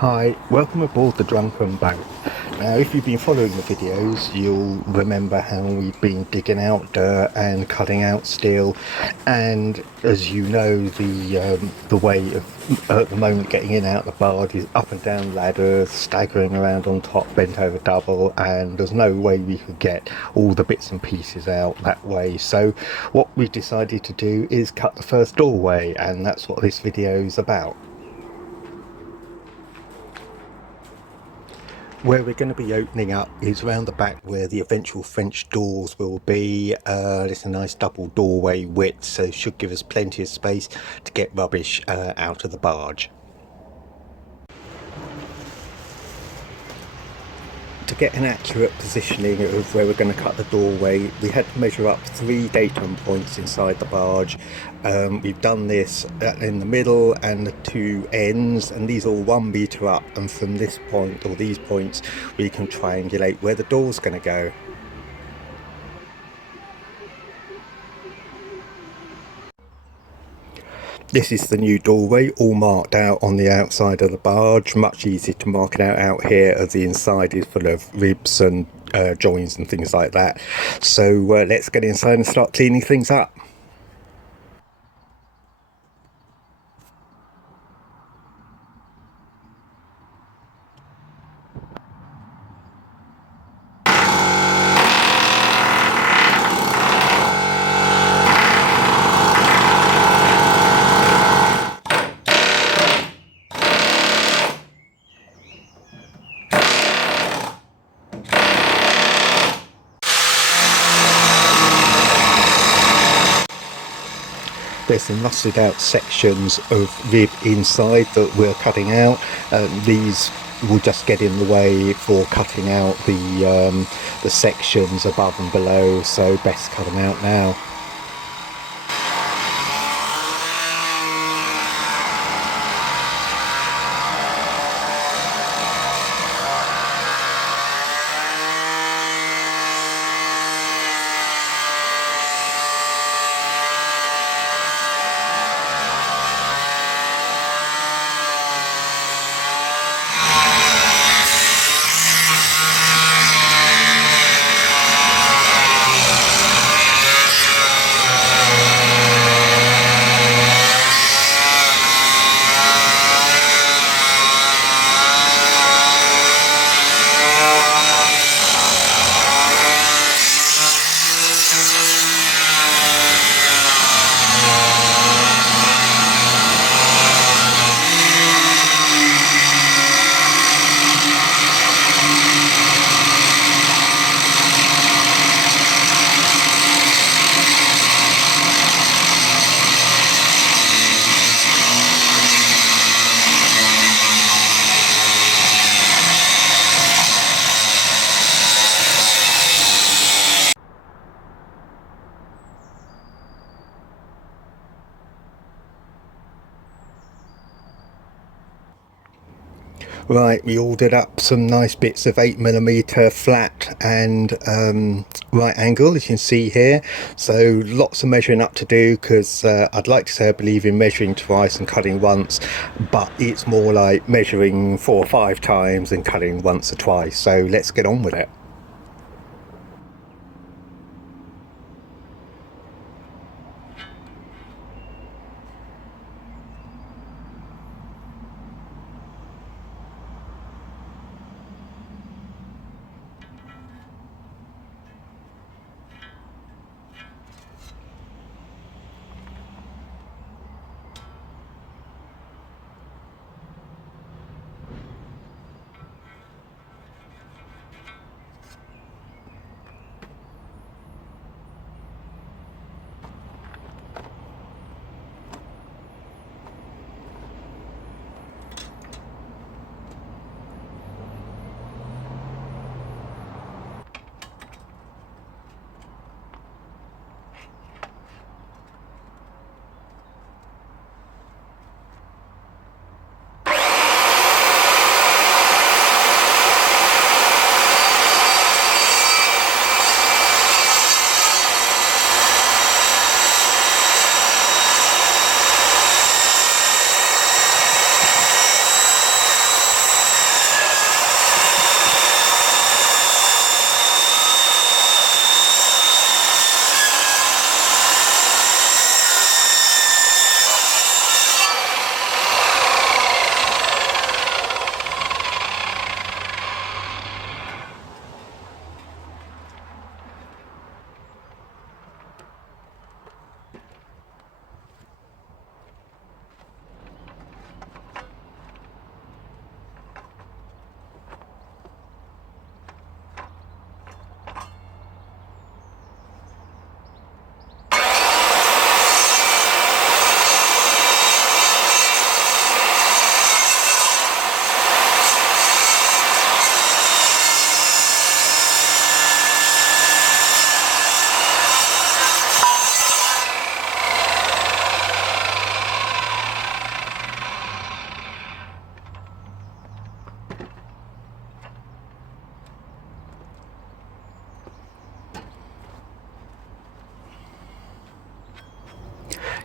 Hi, welcome aboard the Drunken Boat. Now, if you've been following the videos, you'll remember how we've been digging out dirt and cutting out steel, and as you know, the way of at the moment getting in and out the barge is up and down ladders, staggering around on top, bent over double, and there's no way we could get all the bits and pieces out that way. So, what we've decided to do is cut the first doorway, and that's what this video is about. Where we're going to be opening up is around the back where the eventual French doors will be. It's a nice double doorway width, so it should give us plenty of space to get rubbish out of the barge. To get an accurate positioning of where we're going to cut the doorway, we had to measure up 3 datum points inside the barge. We've done this in the middle and the 2 ends, and these are all 1 metre up, and from this point, or these points, we can triangulate where the door's going to go. This is the new doorway, all marked out on the outside of the barge. Much easier to mark it out here, as the inside is full of ribs and joins and things like that. So let's get inside and start cleaning things up. There's some rusted out sections of rib inside that we're cutting out. These will just get in the way for cutting out the sections above and below, so best cut them out now. Right, we ordered up some nice bits of 8mm flat and right angle, as you can see here. So lots of measuring up to do, because I'd like to say I believe in measuring twice and cutting once, but it's more like measuring 4 or 5 times and cutting once or twice. So let's get on with it.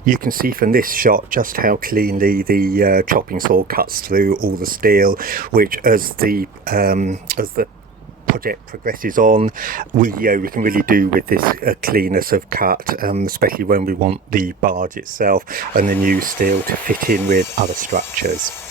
You can see from this shot just how cleanly the chopping saw cuts through all the steel, which as the project progresses on, we can really do with this cleanness of cut, especially when we want the barge itself and the new steel to fit in with other structures.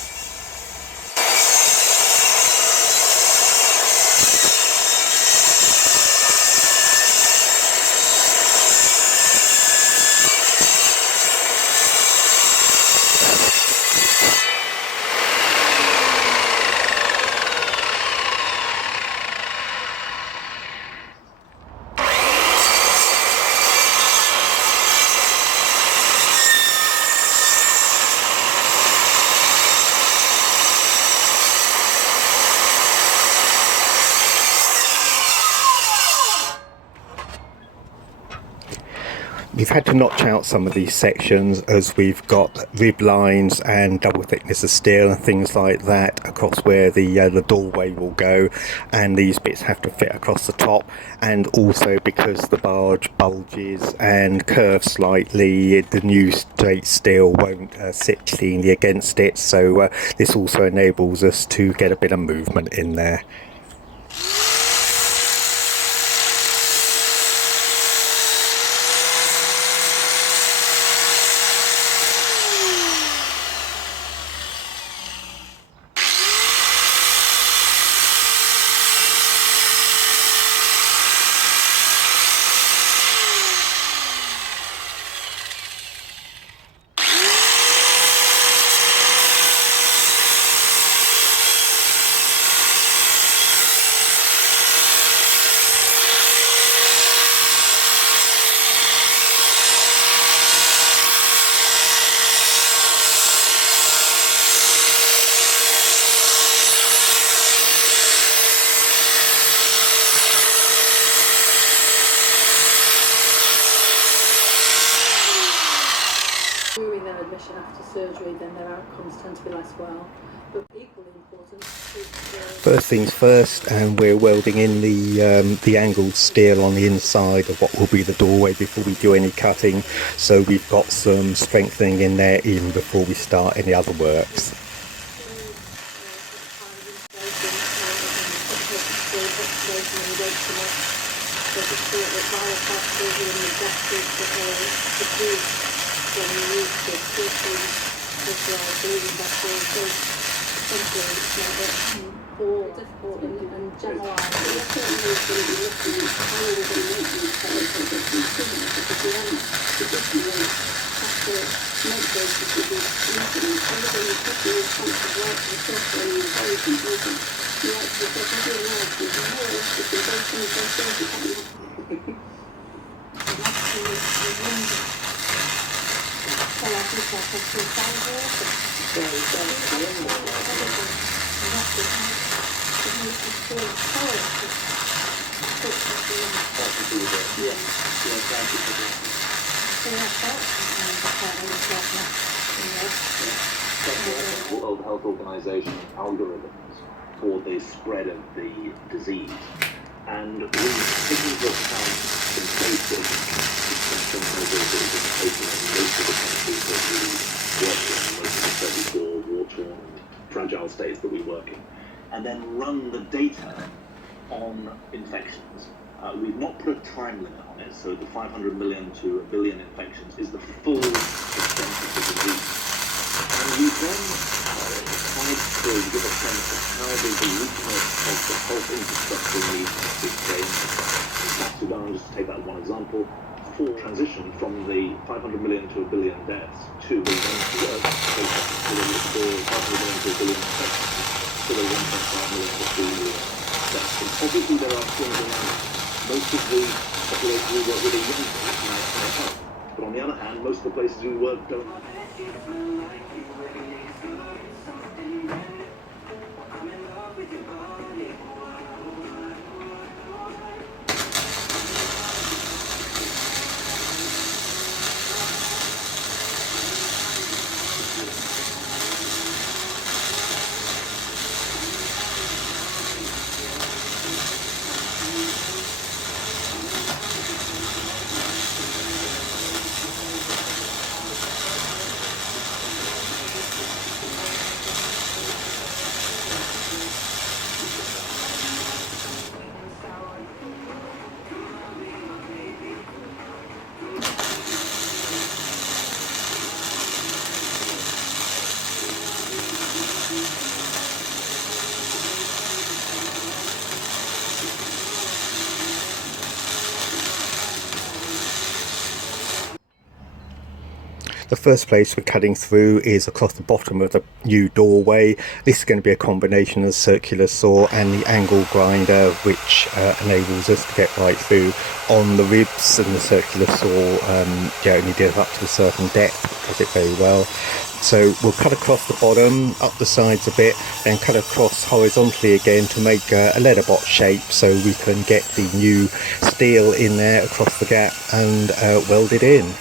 We've had to notch out some of these sections as we've got rib lines and double thickness of steel and things like that across where the doorway will go, and these bits have to fit across the top, and also because the barge bulges and curves slightly, the new straight steel won't sit cleanly against it, so this also enables us to get a bit of movement in there. During their admission after surgery, then their outcomes tend to be less well. But equally important is First things first, and we're welding in the angled steel on the inside of what will be the doorway before we do any cutting. So we've got some strengthening in there even before we start any other works. when you use the filtering as well, building that whole thing, essentially it's made it more difficult and generalised. We definitely need to be looking at how we're going to make these colours and get them similar, because we haven't traditionally have to make those decisions easily. Everything is especially in terms of work and software and very confusing. You actually get every analysis and more realistic and those things don't seem to happen. And actually, I wonder. So I think that's a true standard. Very, very clear. And that's the kind of music for color. Yeah. So that's that. The World Health Organization algorithms for the spread of the disease, and we take into account some places, some measures that have been taken in most of the countries that we work in, most of the 34 war-torn and fragile states that we work in, and then run the data on infections. We've not put a time limit on it, so the 500 million to a billion infections is the full extent of the disease. And we then tried to give a sense of how the weakness of the health infrastructure needs to change. In South Sudan, just to take that one example, for transition from the 500 million to a billion deaths to the 500 million to a billion infections to the 1.5 million to 2 million deaths. And obviously there are swings around. Most of the population we work with are young and health. But on the other hand, most of the places we work don't. The first place we're cutting through is across the bottom of the new doorway. This is going to be a combination of the circular saw and the angle grinder, which enables us to get right through on the ribs, and the circular saw only does up to a certain depth, does it very well. So we'll cut across the bottom, up the sides a bit, then cut across horizontally again to make a letterbox shape, so we can get the new steel in there across the gap and weld it in.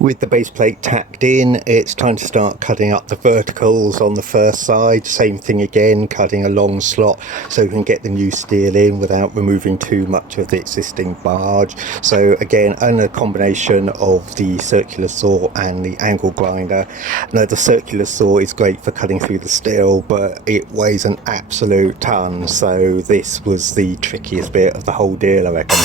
With the base plate tacked in, it's time to start cutting up the verticals on the first side. Same thing again, cutting a long slot so we can get the new steel in without removing too much of the existing barge. So again, only a combination of the circular saw and the angle grinder. Now the circular saw is great for cutting through the steel, but it weighs an absolute ton, so this was the trickiest bit of the whole deal, I reckon.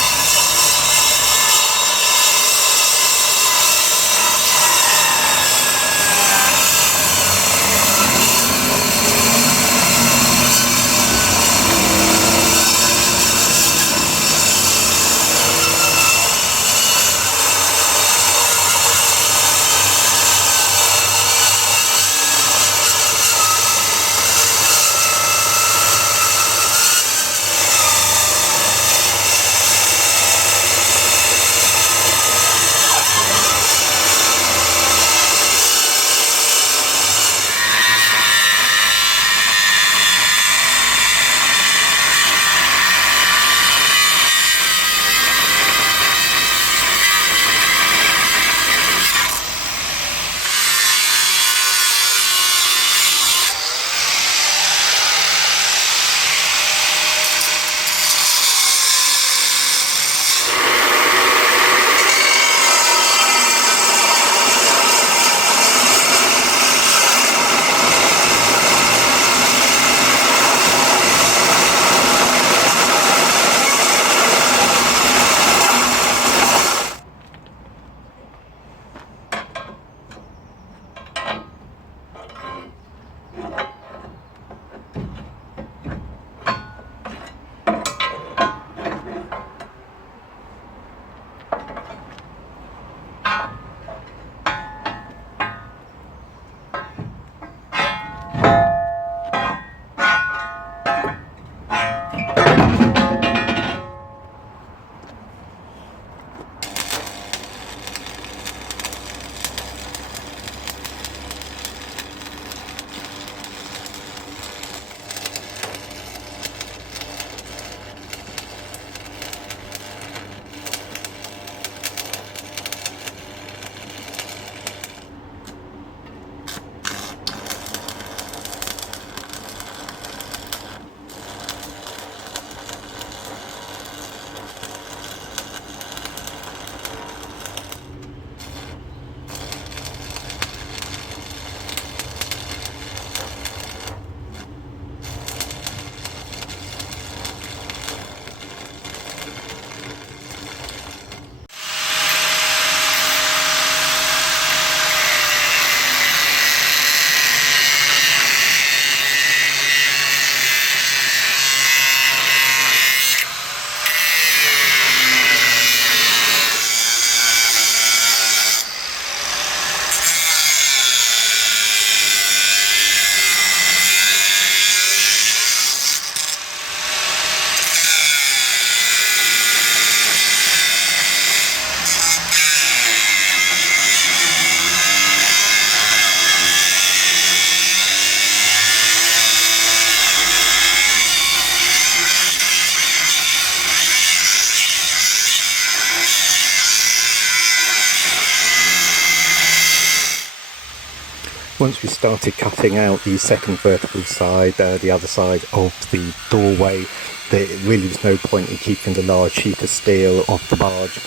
Once we started cutting out the second vertical side, the other side of the doorway, there really was no point in keeping the large sheet of steel of the barge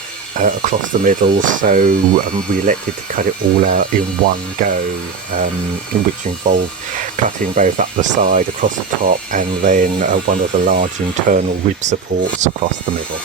across the middle, so we elected to cut it all out in one go, which involved cutting both up the side, across the top, and then one of the large internal rib supports across the middle.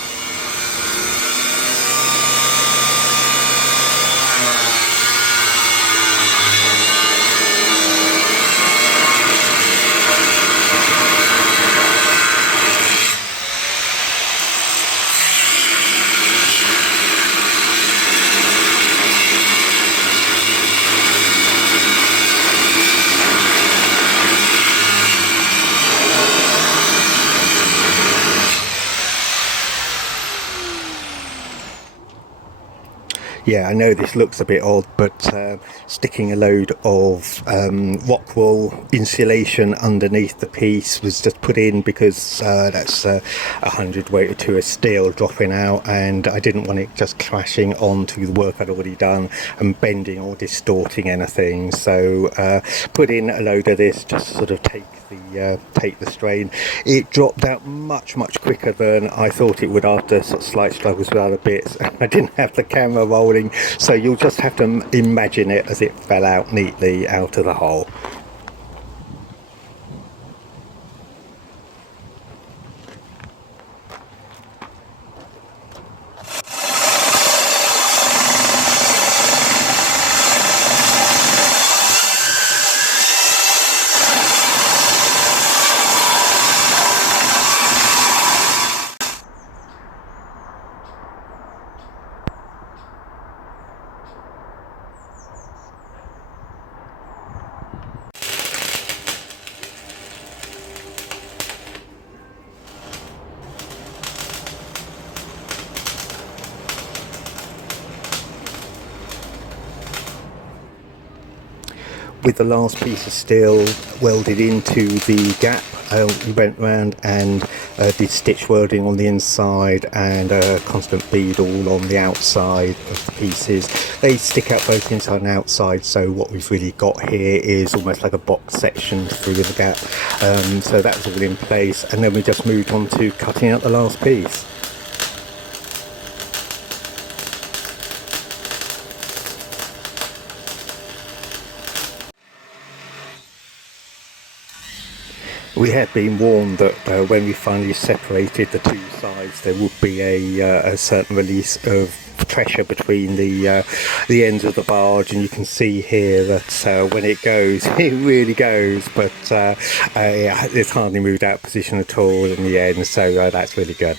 Yeah, I know this looks a bit odd, but sticking a load of rock wool insulation underneath the piece was just put in because that's 100 weight or two of steel dropping out, and I didn't want it just clashing onto the work I'd already done and bending or distorting anything. So put in a load of this just to sort of take the strain. It dropped out much quicker than I thought it would after sort of slight struggles with other bits. I didn't have the camera rolling, so you'll just have to imagine it as it fell out neatly out of the hole. With the last piece of steel welded into the gap, we went around and did stitch welding on the inside and a constant bead all on the outside of the pieces. They stick out both inside and outside, so what we've really got here is almost like a box section through the gap. So that was all in place, and then we just moved on to cutting out the last piece. We had been warned that when we finally separated the two sides, there would be a certain release of pressure between the ends of the barge, and you can see here that when it goes, it really goes, but it's hardly moved out of position at all in the end, so that's really good.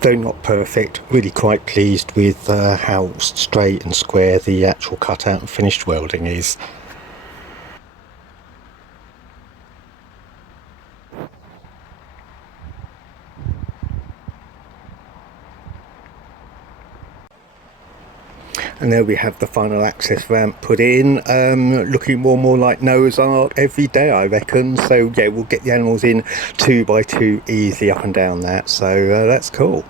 Though not perfect, really quite pleased with how straight and square the actual cutout and finished welding is. And there we have the final access ramp put in, looking more and more like Noah's Ark every day, I reckon. So yeah, we'll get the animals in 2 by 2 easily up and down that, so that's cool.